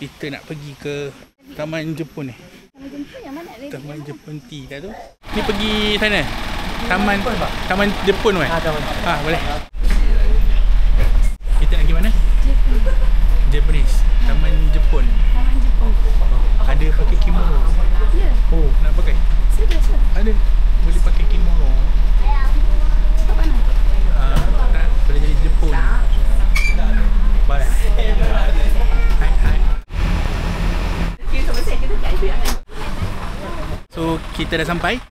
Kita nak pergi ke Taman Jepun ni. Taman Jepun yang mana? Taman Jepun T dah tu. Ni pergi sana. Taman Jepun kan? Boleh. Kita nak pergi mana? Jepun. Japanese. Taman Jepun. Taman Jepun. Ada pakai kimono. Ya. Oh, nak pakai? Serius ke? Ada. Boleh pakai kimono. Kat mana? Tak, boleh jadi Jepun. Boleh. Hai. So, kita dah sampai.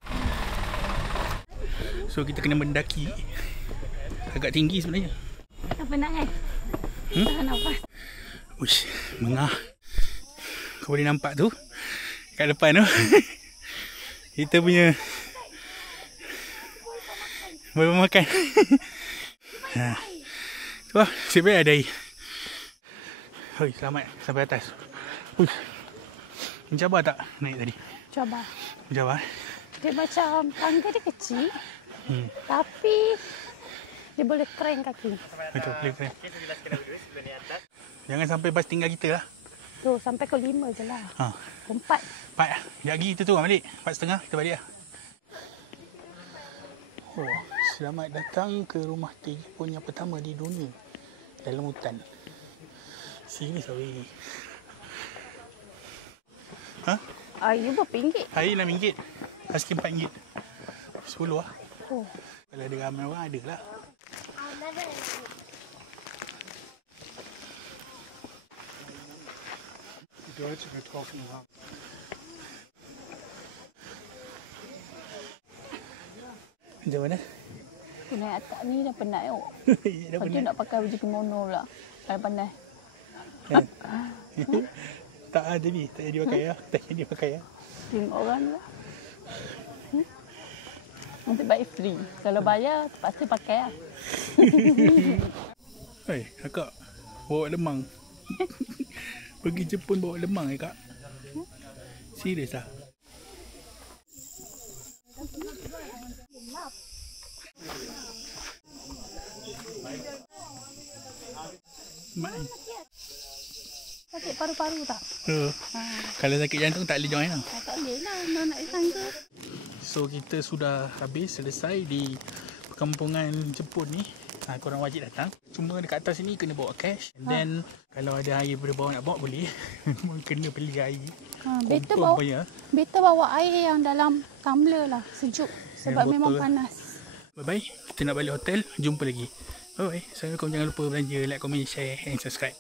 So, kita kena mendaki. Agak tinggi sebenarnya. Tak penat kan? Tahan nafas. Uish, mengah. Kau boleh nampak tu kat depan tu. Kita punya boleh makan. Tu lah, sebenarnya ada air. Hoi, selamat sampai atas. Uish. Mencabar tak naik tadi? Cuba. Mencabar. Dia macam tangga dia kecil. Tapi dia boleh keren kaki. Betul, boleh keren. Jangan sampai bas tinggal kita lah. Tu sampai ke 5 je lah. 4. 4 lah. Sekejap lagi kita turun balik. 4.30 kita balik lah. Oh, selamat datang ke rumah teh Jepun yang pertama di dunia. Dalam hutan. Serius weh. Air berapa ringgit? Air RM6. Asking RM4. 10 lah. Oh. Kalau ada ramai orang ada lah. Die Deutsche getroffen haben. Macam mana? Aku naik atas ni dah penat tengok. Dah Lepas tu nak pakai baju kimono pula. Dah panas. Tak ada ni. Tak jadi pakai lah. Tak jadi pakai lah. Tengok orang lah. Nanti baik free. Kalau bayar, terpaksa pakai lah. Hei, kakak. Bawa lemang. Pergi Jepun bawa lemang kak? Serius lah? Mai. Sakit paru-paru tak? Kalau sakit jantung tak boleh join lah. Tak boleh lah. Nak naik tangga. So kita sudah habis selesai di perkampungan Jepun ni. Korang wajib datang. Cuma dekat atas ni kena bawa cash. And then kalau ada air boleh bawa nak bawa boleh. Kena beli air. Better bawa air yang dalam tumbler lah. Sejuk. Sebab memang panas. Bye-bye. Kita nak balik hotel. Jumpa lagi. Bye-bye. Assalamualaikum. Jangan lupa belanja, like, komen, share and subscribe.